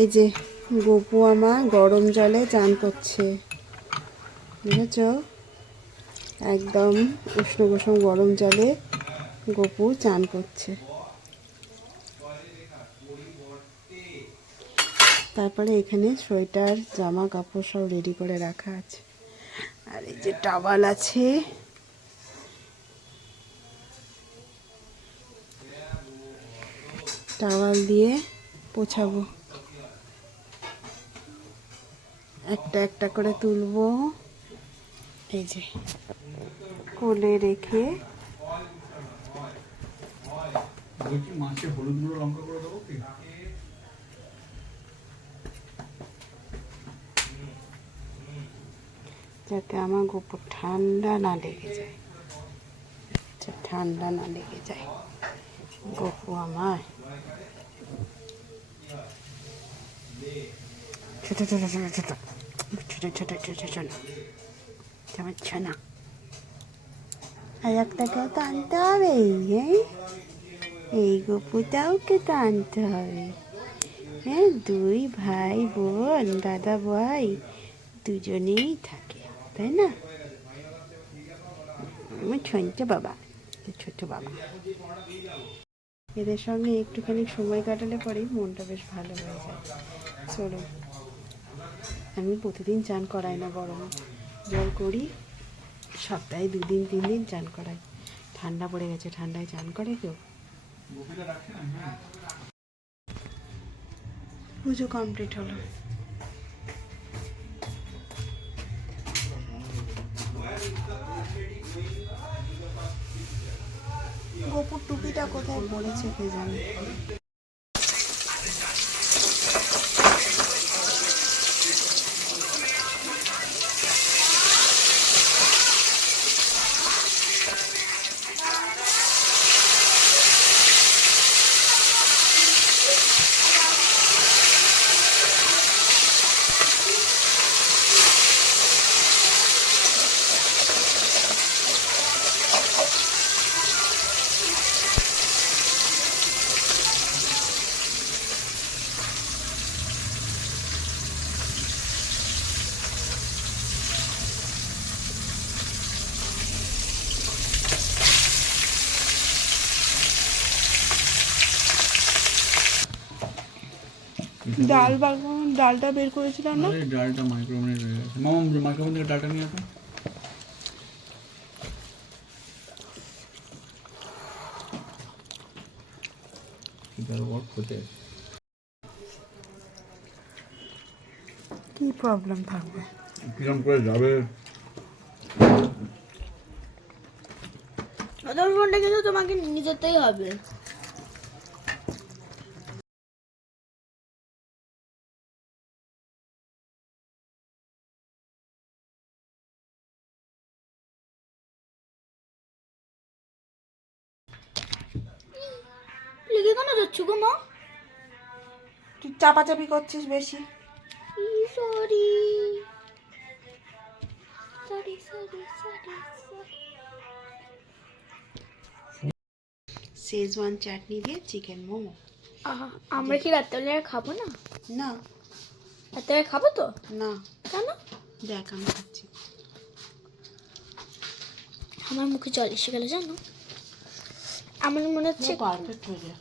এই যে গপু আমার গরম জলে চান করছে, বুঝেছ? একদম উষ্ণ কুসুম গরম জলে গপু চান করছে। তারপরে এখানে সোয়েটার জামা কাপড় সব রেডি করে রাখা আছে, আর এই যে টাওয়াল আছে। টাওয়াল দিয়ে পোছাবো, একটা একটা করে তুলবো। এই যে কোলে রেখে মাছে হলুদ গুঁড়ো লঙ্কা করে দেবো কি? যাতে আমার গোপর ঠান্ডা না লেগে যায়, ঠান্ডা না লেগে যায় গপু আমার। ছোট ছোট ছোট ছোট ছোট ছোট ছোট ছোট চামাচ্ছা না, আর একটাকেও তো আনতে হবে। এই গপুটাওকে তো আনতে হবে। হ্যাঁ, দুই ভাই বোন, দাদা ভাই দুজনেই থাকে, তাই না? আমার ছোট বাবা, ছোট বাবা। এদের সঙ্গে একটুখানি সময় কাটালে পরেই মনটা বেশ ভালো হয়ে যায়। চলো, আমি প্রতিদিন চান করাই না, গরম জল করি, সপ্তাহে 2 দিন 3 দিন চান করাই। ঠান্ডা পড়ে গেছে, ঠান্ডায় চান করে কেউ? পুজো কমপ্লিট হলো। গোপুর টুপিটা কোথায় পড়েছে কে জানে। ডালটা বের করেছিলাম না, ডালটা মাইক্রোওভেনে রয়ে গেছে। মামা মাইক্রোওভেন থেকে ডালটা নিয়ে আসো। কি প্রবলেম থাকবে? কিরম করে যাবে? ওদের ফোনটা কিন্তু তোমাকে নিয়ে যেতেই হবে। লিখে কেন যাচ্ছ গো মা? তুই চাপাচাপি করছিস বেশি। Sorry sorry sorry sorry sorry. Schezwan chutney দিয়ে চিকেন মোমো। আমরা কি রাত্রে আর খাবো না? না, রাত্রে খাবো তো? না, কেন? দেখ আমি খাচ্ছি। আমার মুখে জল এসে গেল জানো, আমার মনে হচ্ছে পারফেক্ট হয়ে যায়,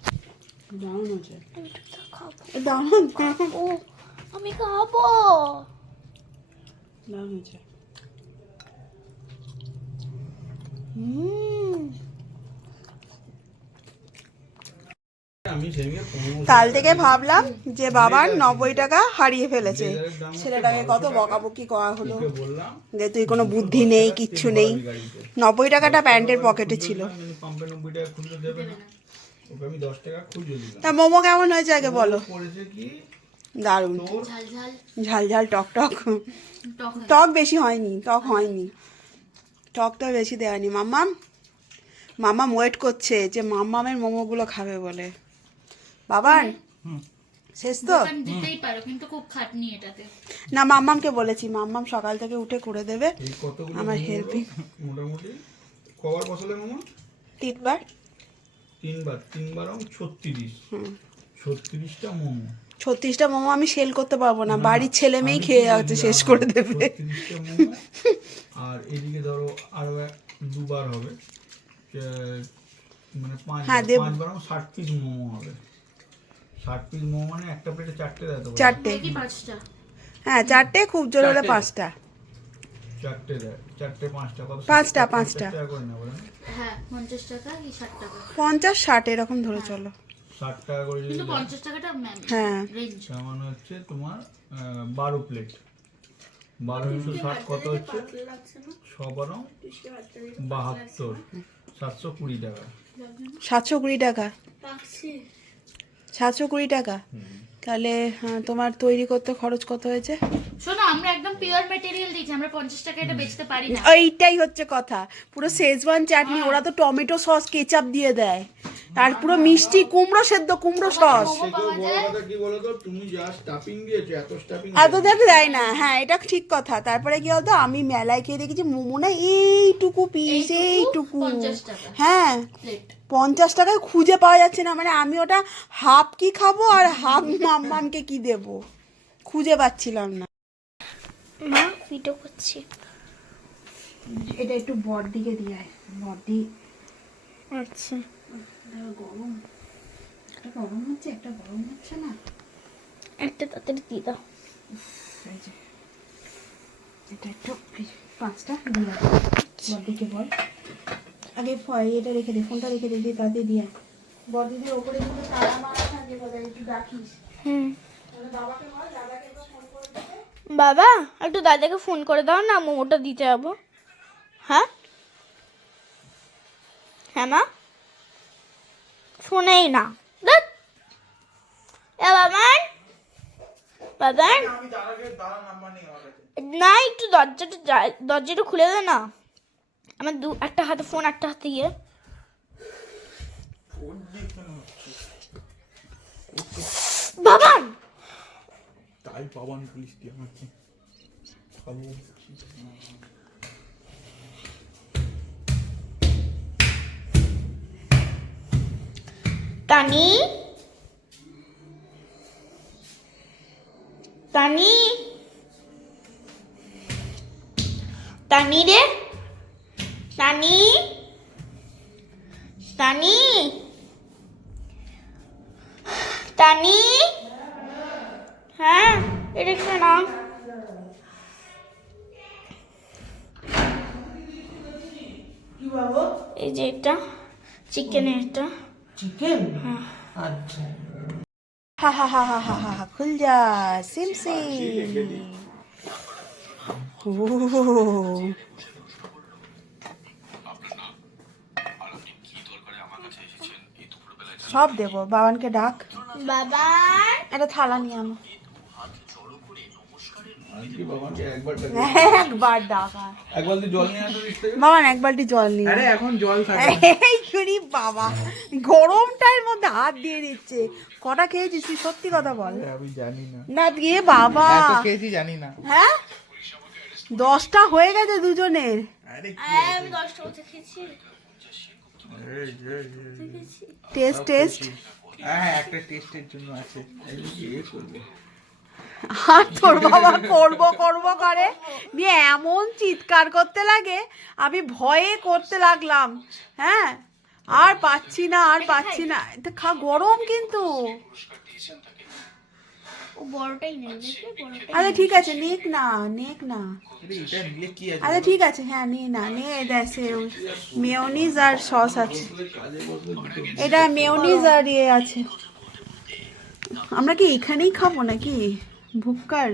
দারুণ হয়েছে। আমি তো খাবো। দারুণ ও আমি খাবো। দারুণ হয়েছে। কাল থেকে ভাবলাম যে বাবার 90 টাকা হারিয়ে ফেলেছে, ছেলেটাকে কত বকাবকি করা হলো যে তুই কোনো বুদ্ধি নেই, কিচ্ছু নেই। 90 টাকাটা প্যান্টের পকেটে ছিল। তা মোমো কেমন হয়েছে আগে বলো? দারুণ, ঝাল ঝাল টক টক। টক বেশি হয়নি, টক তো বেশি দেয়নি। মাম্মাম ওয়েট করছে যে মাম্মামের মোমোগুলো খাবে বলে। বাবান শেষ তো? দিতেই পারো কিন্তু খুব খাটনি এটাতে। না, মাম্মামকে বলেছি, মাম্মাম সকাল থেকে উঠে করে দেবে আমার হেল্পিং। মোটামুটি কবার বসালে মামা? 3বার। 3বার 36। 36টা মোমো। 36টা মোমো আমি সেল করতে পারবো না, বাড়ির ছেলে মেয়েই খেয়ে যাচ্ছে, শেষ করে দেবে। 36টা মোমো, আর এদিকে ধরো আরো দুবার হবে, মানে হ্যাঁ, দেব। 5 বার 60 পিস মোমো হবে। 60 পিস মোমো মানে একটা প্লেটে 4টে দেয় তো? 4টে, কি 5টা? হ্যাঁ 4টে, খুব জোর হলে 5টা। 4টে দেয়, 4টে 5টা, কত? 5টা 50 টাকা করে নেবো না? হ্যাঁ 50 টাকা কি 60 টাকা? 50-60 এরকম ধরে চলো। 60 টাকা করে যদি কিন্তু দেয়, 50 টাকাটা হ্যাঁ। রেঞ্জ। তার মানে হচ্ছে তোমার 12 প্লেট, 12 × 60 কত হচ্ছে? 6 12 72, 720 টাকা। 720 টাকা, 720 টাকা। তাহলে তোমার তৈরি করতে খরচ কত হয়েছে? শোনো, আমরা একদম পিওর ম্যাটেরিয়াল দিয়েছি, আমরা 50 টাকা এটা বেচতে পারি না। এইটাই হচ্ছে কথা, পুরো শেজওয়ান চাটনি, ওরা তো টমেটো সস কেচাপ দিয়ে দেয়, আর পুরো মিষ্টি কুমড়ো সেদ্ধ, কুমড়ো সস, সেটাও বড় কথা কি বলতো, তুমি যা স্টাফিং দিয়েছো, এত স্টাফিং এত দেখে দেয় না। হ্যাঁ, এটা ঠিক কথা। তারপরে কি বলতো, আমি মেলায় খেয়ে দেখেছি মোমো না এইটুকু পিস, এইটুকু। 50 টাকা হ্যাঁ, প্লেট। 50 টাকায় খুঁজে পাওয়া যাচ্ছে না, মানে আমি ওটা হাফ কি খাবো আর হাফ মাম্মামকে কি দেব, খুঁজে পাচ্ছিলাম না। মা ভিডিও করছি। এটা একটু বড় দিকে দিয়ে আয়, বড়দি। আচ্ছা গরম, একটা গরম হচ্ছে, একটা গরম হচ্ছে না। একটা তাড়াতাড়ি দিয়ে দাও। এই যে, এটা একটু 5টা দিয়ে দাও, বড়দিকে বল। আগে এটা রেখে দে, ফোনটা রেখে দে, দিয়ে তাতে দিয়ে আয়। বড়দিদের ওপরে কিন্তু তালা মারা থাকে, কোথায় একটু ডাকিস। তাহলে বাবাকে বল, দাদাকে একবার ফোন করে দেবে। বাবা একটু দাদাকে ফোন করে দাও না, মোমোটা দিতে যাবো। হ্যাঁ হ্যাঁ মা, শোনেই না। ধ্যাৎ। এ বাবান, বাবান না, একটু দরজাটা খুলে দে না। আমার একটা হাতে ফোন, একটা হাতে ইয়ে। বাবান, তাই পাবান পুলিশ দিয়ে আমাকে খাবো। তানি, তানি, তানি রে, তানি, তানি, তানি। হ্যাঁ, এটা কি না? কি বাবু? এই যে এটা চিকেনের, এটা চিকেন? আচ্ছা। হা হা হা হা হা হা, খুল যা সিম সিম। সব দেবো, বাবানকে ডাক। বাবা একটা থালা নিয়ে আনো। আজকে বাবাকে একবার ডাকি। একবার ডাকা। এক বালতি জল নিয়ে আসো দিস থেকে। বাবান এক বালতি জল নিয়ে আরে এখন জল থাকে না। এই শুনি বাবা, গরমটার মধ্যে হাত দিয়ে দিচ্ছে। কটা খেয়েছিস তুই, সত্যি কথা বল। আমি জানি না, না দিয়ে বাবা, এত খেয়েছি জানি না। হ্যাঁ 10টা হয়ে গেছে দুজনের। আরে আমি 10টা মতো খেয়েছি। টেস্ট হ্যাঁ, একটা টেস্টের জন্য আছে। আর তোর বাবা করবো করে নিয়ে এমন চিৎকার করতে লাগে, আমি ভয়ে করতে লাগলাম। হ্যাঁ, আর পাচ্ছি না, আর পাচ্ছি না। এটা গরম কিন্তু। ও বড়টাই নেই দেখবে, বড়টা। আরে ঠিক আছে, নেক না। এটা নিলে কি আছে? আরে ঠিক আছে, হ্যাঁ নে না, নে দেখে মেয়োনিজ আর সস আছে। এটা মেয়োনিজ আর ইয়ে আছে। আমরা কি এখানেই খাবো নাকি ভুক্কার?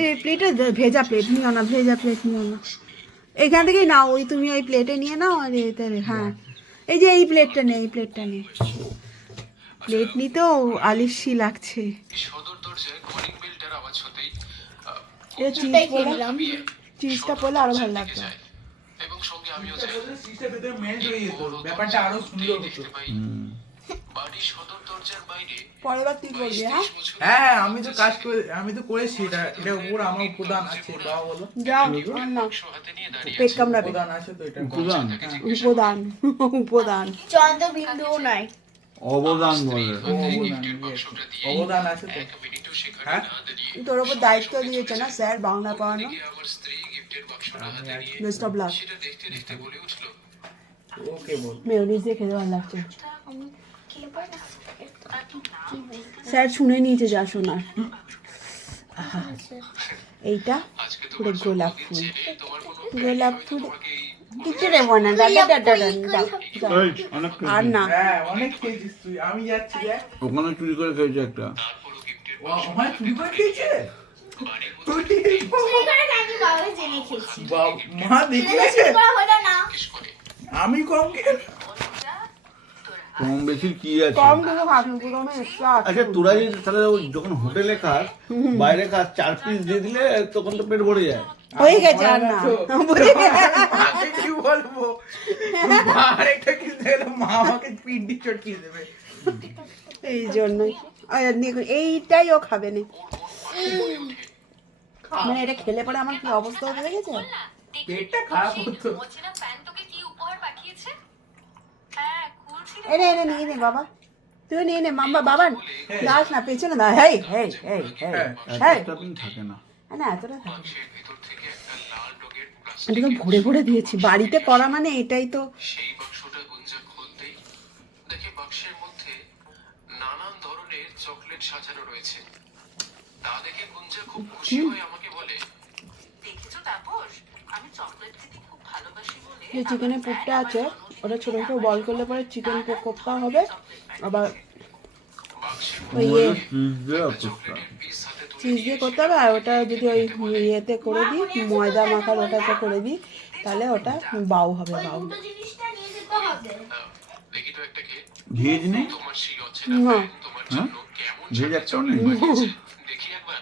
এই প্লেটে ভেজা প্লেট নিও না, ভেজা প্লেট নিও না, এখান থেকেই নাও। ওই তুমি ওই প্লেটে নিয়ে নাও। আর এতে হ্যাঁ, এই যে এই প্লেটটা নে, এই প্লেটটা নে। প্লেট নিতেও আলিশি লাগছে। চিজটা পড়লে আরো ভালো লাগবে। ব্যাপারটা আরো সুন্দর হতো। পরের বার তুই করবি। হ্যাঁ হ্যাঁ, আমি তো করেছি। এটা উপর আমার উপাদান আছে। বাবা বলো, যাও না, পেট কামড়াবে। উপাদান আছে তো, এটা উপাদান চন্দ্র বিন্দুও নাই। অবদান বলে। অবদান আছে তো। হ্যাঁ তোর ওপর দায়িত্ব দিয়েছে না স্যার বাংলা পড়ানো। Best of luck. Okay ball. Mayonnaise দিয়ে খেতে ভালো লাগছে। স্যার শুনে নিয়েছে যা শোনার। আহা, এইটা পুরো গোলাপ ফুল। গোলাপ ফুল কিছু দেবো না দাদা দাদা দাদা। এই, অনেক আর না হ্যাঁ অনেক খেয়েছিস তুই। আমি যাচ্ছি দেখ। ওখানে চুরি করে খেয়েছে একটা। ও আমার চুরি করে খেয়েছে। তুই বাবা জেনে খেয়েছি মা দেখেছে। হলো না আমি কম খেয়ে কম বেশি কি আছে? কম কিছু খাসনি পুরো আমি এক্সট্রা আচ্ছা তোরা যে তাহলে ওই যখন হোটেলে খাস বাইরে খাস 4 পিস দিয়ে দিলে তখন তো পেট ভরে যায়। হয়ে গেছে আর না আমি কি বলবো আরেকটা কিনতে গেলে মা আমাকে পিন্ডি চটকিয়ে দেবে। এই জন্যই দেখুন এইটাই ও খাবে না। মানে এটা খেলে পরে আমার কি অবস্থা হতে দেখেছে? পেটটা খারাপ হতো। এনে এনে নিয়ে নে বাবা, তুই নিয়ে নে মাম্মা বাবান দাস না পেছনে দা। হেই হেই হেই হেই হেই স্টাফিং থাকে না। না এতটা থাকে না। এটা তো ভরে ভরে দিয়েছি বাড়িতে করা মানে এটাই তো। সেই বাক্সটা গুঞ্জা খুলতেই দেখে বাক্সের মধ্যে নানান ধরনের চকলেট সাজানো রয়েছে। তা দেখে গুঞ্জা খুব খুশি হয়ে আমাকে বলে, দেখেছো তাপস, আমি চকলেট খেতে খুব ভালোবাসি বলে যে চিকেনের পুরটা আছে ওটা ছোট ছোট বল করলে পরে চিকেন কোপ্তা হবে। আবার ওই চিজ দিয়ে করতে হবে। আর ওটা যদি ওই ইয়েতে করে দিই ময়দা মাখার ওটাতে করে দিই তাহলে ওটা বাউ হবে বাউ। জিনিসটা নিয়ে যেতে হবে দেখি তো একটা খেয়ে। ভেজ নেই? তোমার সেই অচেনা না প্যান তোমার জন্য কেমন ভেজ একটাও নেই? দেখি একবার।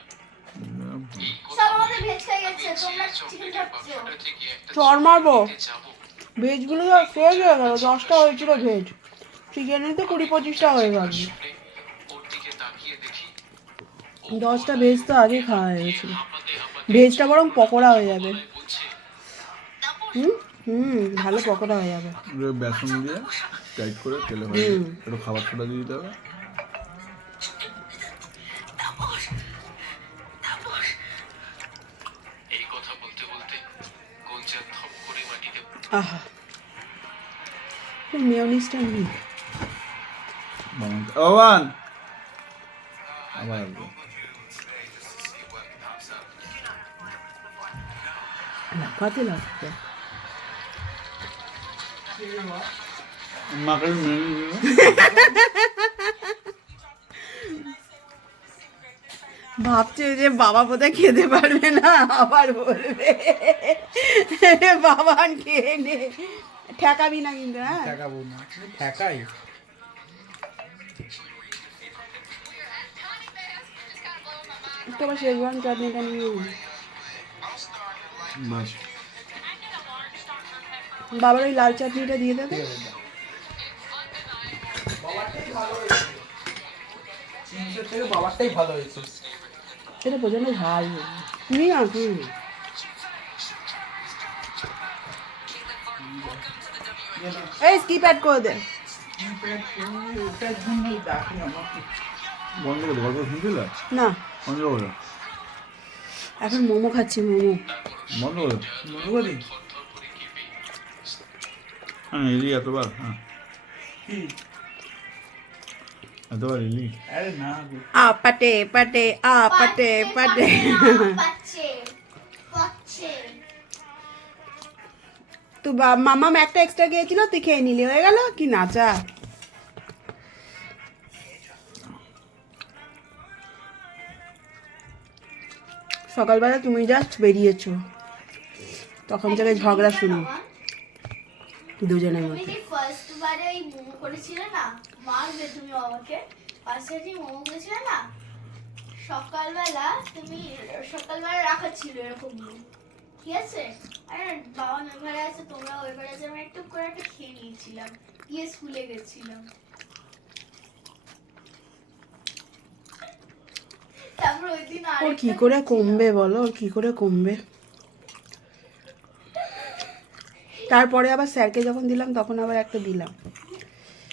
সব আমাদের ভেজ হয়ে গেছে তোমরা চিকেন খাচ্ছো বাক্সটা থেকে একটা চর মারবো। যাবো। ভেজগুলো তো শেষ হয়ে গেল, 10টা হয়েছিল ভেজ, চিকেনে তো 20-25টা হয়ে গেল। ওর দিকে তাকিয়ে দেখি 10টা ভেজ তো আগে খাওয়া হয়ে গেছিল। ভেজটা বরং পকোড়া হয়ে যাবে। বলছে, হুম হুম ভালো পকোড়া হয়ে যাবে। বেসন দিয়ে টাইট করে তেলে ভাজে একটু খাবার সোডা দিয়ে দিতে হবে। এই কথা বলতে বলতে গুঞ্জা থপ করে মাটিতে আহা মেয়োনিজটা নিই। ওয়ান আবার আসবো। লাফাতে লাগছে। মাকে মেনু ভাবছে যে বাবা বোধহয় খেতে পারবে না আবার বলবে বাবান খেয়ে নে। ঠেকাবি না কিন্তু। হ্যাঁ ঠেকাবো না ঠেকাই। তোমার শেজওয়ান চাটনিটা নিয়ে নে। বাস বাবার ওই লাল চাটনিটা দিয়ে দেবে। চিংসের থেকে বাবারটাই ভালো হয়েছে। এটা প্রচন্ড ঝাল নিয়ে আসুন। এই স্কিপ অ্যাড করে দে। ওটার জন্যই ডাকি আমাকে। বন্ধ করে গল্প শুনছিল না বন্ধ করে এখন মোমো খাচ্ছি মোমো। বন্ধ করে মনে করি হ্যাঁ এলি এতবার হ্যাঁ কি এতবার এলি আরে না গো। আ পাটে পাটে আ পাটে পাটে। পাচ্ছে পাচ্ছে তো মামাম একটা এক্সট্রা গিয়েছিল তুই খেয়ে নিলি হয়ে গেল কি নাচা। সকালবেলা তুমি জাস্ট বেরিয়েছো তখন থেকে ঝগড়া শুনি দুজনের তুমি মধ্যে। যে ফার্স্ট বারে ওই মোমো করেছিলে না মারবে তুমি আমাকে ফার্স্টে যে মোমো করেছিলে না সকালবেলা তুমি সকালবেলা রাখা ছিল এরকম ঠিক আছে। আরে বাবা ওই ঘরে আছে তোমরা ওই ঘরে আছে আমি একটু করে একটা খেয়ে নিয়েছিলাম গিয়ে স্কুলে গেছিলাম। তারপর ওই দিন ওর কি করে কমবে বলো, ওর কি করে কমবে। তারপরে আবার স্যারকে যখন দিলাম তখন আবার একটা দিলাম।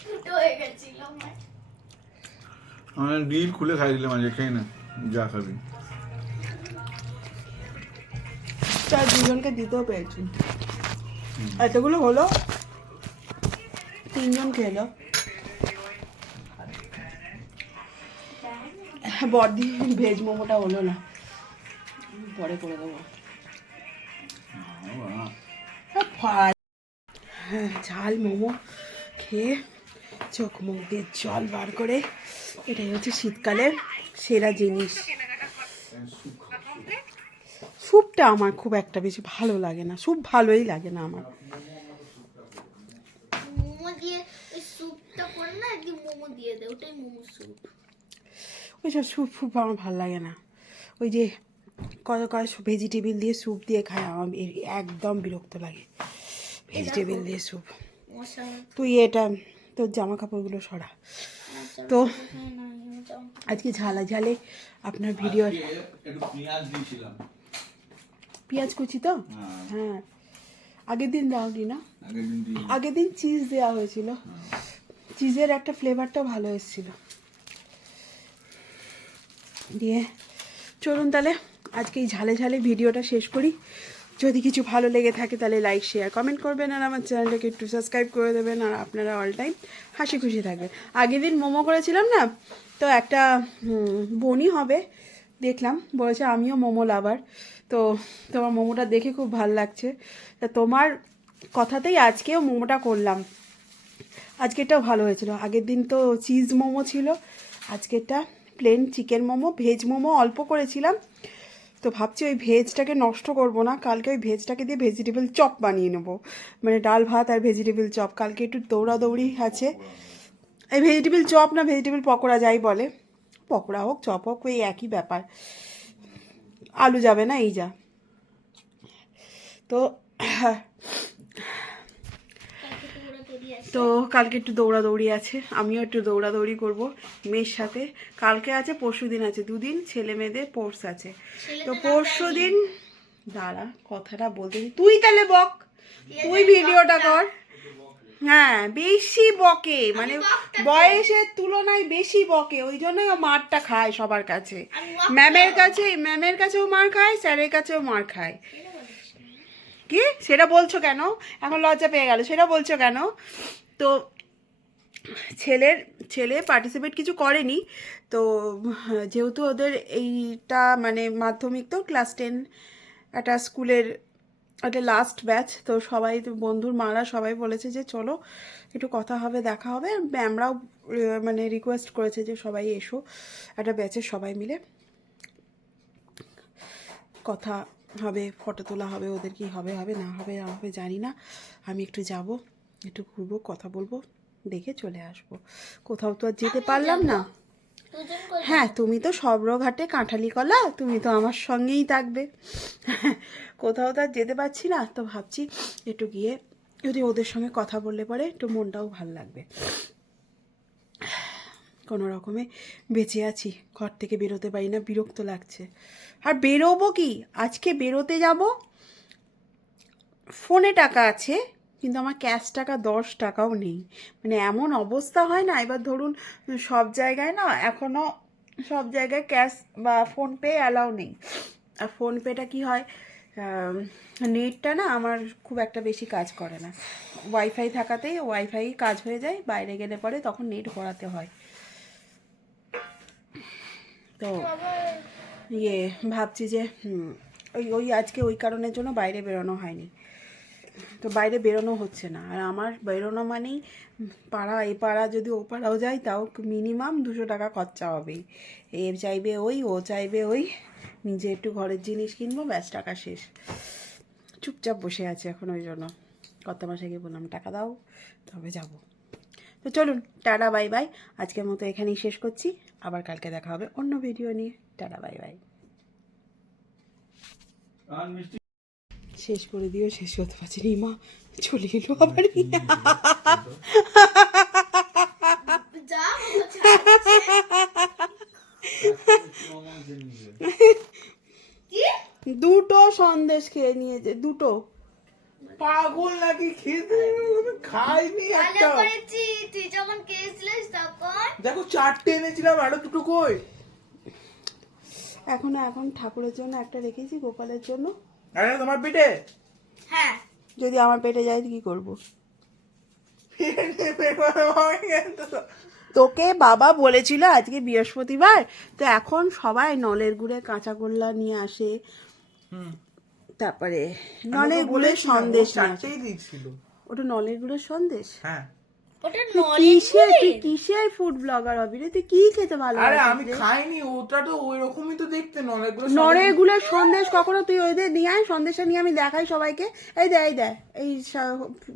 দুটো হয়ে গেছিল আমার আমার ডিল খুলে খাই দিলাম আজকে, খাই না যা খাবি। তার দুজনকে দিতেও পেরেছি। এতগুলো হলো, 3 জন খেলো। বড়দি ভেজ মোমোটা হলো না, পরে করে দেবো। ঝাল মোমো খেয়ে চোখ মুখ দিয়ে জল বার করে, এটাই হচ্ছে শীতকালের সেরা জিনিস। স্যুপটা আমার খুব একটা বেশি ভালো লাগে না, স্যুপ ভালোই লাগে না আমার। মোমো দিয়ে ওই স্যুপটা করে না, একদিন মোমো দিয়ে দে, ওটাই মোমো স্যুপ। ওইসব স্যুপ ফুপ আমার ভালো লাগে না। ওই যে কত ভেজিটেবিল দিয়ে স্যুপ দিয়ে খায়, আমার একদম বিরক্ত লাগে ভেজিটেবিল দিয়ে স্যুপ। মশলা তুই এটা তোর জামা কাপড়গুলো সরা। তো আজকে ঝালে আপনার ভিডিও। একটু পেঁয়াজ দিয়েছিলাম, পেঁয়াজ কুচি তো? হ্যাঁ, আগের দিন দাওনি না? আগের দিন দিয়ে আগের দিন চিজ দেওয়া হয়েছিল, চিজের একটা ফ্লেভারটাও ভালো এসেছিল। দিয়ে চলুন তাহলে আজকে এই ঝালে ভিডিওটা শেষ করি। যদি কিছু ভালো লেগে থাকে তাহলে লাইক শেয়ার কমেন্ট করবেন, আর আমার চ্যানেলটাকে একটু সাবস্ক্রাইব করে দেবেন, আর আপনারা অল টাইম হাসি খুশি থাকবেন। আগের দিন মোমো করেছিলাম না, তো একটা বোনই হবে দেখলাম, বলেছে আমিও মোমো লাভার, তো তোমার মোমোটা দেখে খুব ভালো লাগছে, তা তোমার কথাতেই আজকেও মোমোটা করলাম। আজকেরটাও ভালো হয়েছিল। আগের দিন তো চিজ মোমো ছিল, আজকেরটা plain chicken momo. Veg momo অল্প করেছিলাম, তো ভাবছি ওই ভেজটাকে নষ্ট করব না, কালকে ওই ভেজটাকে দিয়ে ভেজিটেবল চপ বানিয়ে নেবো, মানে ডাল ভাত আর ভেজিটেবল চপ। কালকে একটু দৌড়াদৌড়ি আছে, এই ভেজিটেবল চপ না ভেজিটেবল পকোড়া যাই বলে, পকোড়া হোক চপ হোক ওই একই ব্যাপার, আলু যাবে না এই যা। তো তো কালকে একটু দৌড়াদৌড়ি আছে, আমিও একটু দৌড়াদৌড়ি করব মেয়ের সাথে। কালকে আছে, পরশু দিন আছে, 2 দিন ছেলে মেয়েদের কোর্স আছে। তো পরশু দিন দাঁড়া কথাটা বলতে, তুই তাহলে বক, তুই ভিডিওটা কর। হ্যাঁ, বেশি বকে, মানে বয়সের তুলনায় বেশি বকে, ওই জন্যই ও মারটা খায় সবার কাছে। ম্যামের কাছেও মার খায়, স্যারের কাছেও মার খায়। কি সেটা বলছো কেন? এখন লজ্জা পেয়ে গেল, সেটা বলছো কেন? তো ছেলে পার্টিসিপেট কিছু করেনি, তো যেহেতু ওদের এইটা মানে মাধ্যমিক, তো ক্লাস 10 একটা স্কুলের একটা লাস্ট ব্যাচ, তো সবাই তো বন্ধুর মারা সবাই বলেছে যে চলো একটু কথা হবে, দেখা হবে। আর ম্যামরাও মানে রিকোয়েস্ট করেছে যে সবাই এসো, একটা ব্যাচের সবাই মিলে কথা হবে, ফটো তোলা হবে, ওদের কি হবে না হবে জানি না। আমি একটু যাব, একটু ঘুরবো, কথা বলবো, দেখে চলে আসবো। কোথাও তো আর যেতে পারলাম না। হ্যাঁ, তুমি তো সবরঘাটে কাঁঠালি কলা, তুমি তো আমার সঙ্গেই থাকবে। কোথাও তো আর যেতে পারছি না, তো ভাবছি একটু গিয়ে যদি ওদের সঙ্গে কথা বললে পরে একটু মনটাও ভালো লাগবে। কোনো রকমে বেঁচে আছি, ঘর থেকে বেরোতে পারি না, বিরক্ত লাগছে। আর বেরোবো কি, আজকে বেরোতে যাব, ফোনে টাকা আছে কিন্তু আমার ক্যাশ টাকা 10 টাকাও নেই, মানে এমন অবস্থা হয় না। এবার ধরুন সব জায়গায় না, এখনও সব জায়গায় ক্যাশ বা ফোনপে অ্যালাউ নেই। আর ফোনপেটা কি হয়, নেটটা না আমার খুব একটা বেশি কাজ করে না, ওয়াইফাই থাকাতেই ওয়াইফাই কাজ হয়ে যায়, বাইরে গেলে পরে তখন নেট ভরাতে হয়। তো ভাবছি যে ওই আজকে ওই কারণের জন্য বাইরে বেরোনো হয়নি, তো বাইরে বেরোনো হচ্ছে না। আর আমার বেরোনো মানেই পাড়া, এই পাড়া যদি ও পাড়াও যাই তাও মিনিমাম 200 টাকা খরচা হবেই। এ চাইবে ওই, ও চাইবে ওই, নিজে একটু ঘরের জিনিস কিনবো, ব্যাস টাকা শেষ। চুপচাপ বসে আছে এখন, ওই জন্য কত মাসে গিয়ে বললাম টাকা দাও তবে যাব। তো চলুন, টাটা বাই বাই, আজকের মতো এখানেই শেষ করছি, আবার কালকে দেখা হবে অন্য ভিডিও নিয়ে। Tata bye bye. শেষ করে দিও, শেষ করতে পারছি না, মা চলে গেল আবার। যা ছাড়ছে। দুটো সন্দেশ খেয়ে নিয়েছে, দুটো পাগল নাকি খেতে? আমি খাইনি ভালো একটা। করেছি, তুই যখন খেয়েছিলিস তখন। দেখো 4টে এনেছিলাম, আরো 2টো কই? এখন ঠাকুরের জন্য একটা রেখেছি, গোপালের জন্য। আরে তোমার পেটে? হ্যাঁ, যদি আমার পেটে যায় কি করব? তোকে বাবা বলেছিল আজকে বৃহস্পতিবার, তো এখন সবাই নলের গুড়ে কাঁচা গোল্লা নিয়ে আসে, হুম, তারপরে নলের গুড়ের সন্দেশ নিয়ে আসে। 4টেই দিয়েছিল। ওটা নলের গুড়ের সন্দেশ? হ্যাঁ। ওটা তুই কিসের ফুড ব্লগার হবি রে? তুই কি খেতে ভালো? আরে আমি খাইনি, ওটা তো ওই রকমই তো দেখতে, নলেগুলো নলের গুড়ের সন্দেশ কখনো তুই ওইদের নিয়ে আয়, সন্দেশটা নিয়ে আমি দেখাই সবাইকে। এই দে এই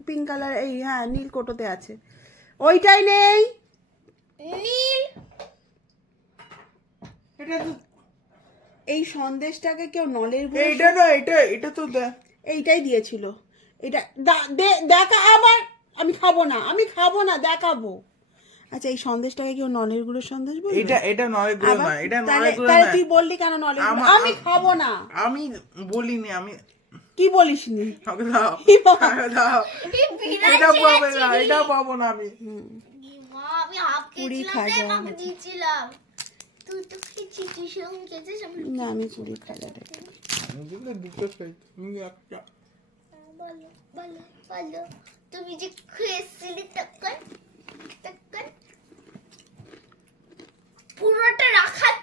পিঙ্ক কালার, এই হ্যাঁ নীল কোটোতে আছে, ওইটাই নেই। নীল। এটা তো, এই সন্দেশটাকে কেউ নলের গুড়ের এইটা না, এটা তো এইটাই দিয়েছিল। এটা দেখা আবার, আমি খাবো না দেখাবো। আচ্ছা, এই সন্দেশটাকে কেউ নলের গুড়ের সন্দেশ বলবে? এটা নলেগুলো আবার? না, এটা তাহলে নলেগুলো তাহলে না। তুই বললি কেন নলের গুড়? আমা- আমি খাবো না। আমি বলিনি, আমি কি বলিসনি? আমাকে দাও, কি বল? আমাকে দাও। বিনা এটা পাবো না, ছেড়ে এটা পাবো না আমি। মা, আমি হাফ পুরি খেয়েছিলাম খাজা রে, মাকে হয়েছে। দিয়েছিলাম। তুই তো খেয়েছিস, তুই সেরকম খেয়েছিস, আমি না, আমি পুরি খাজা দেখি। আমি কিন্তু দুটো খাই, তুমি একটা। বলো বলো বলো, তুমি যে খেয়েছিলি তখন পুরোটা রাখার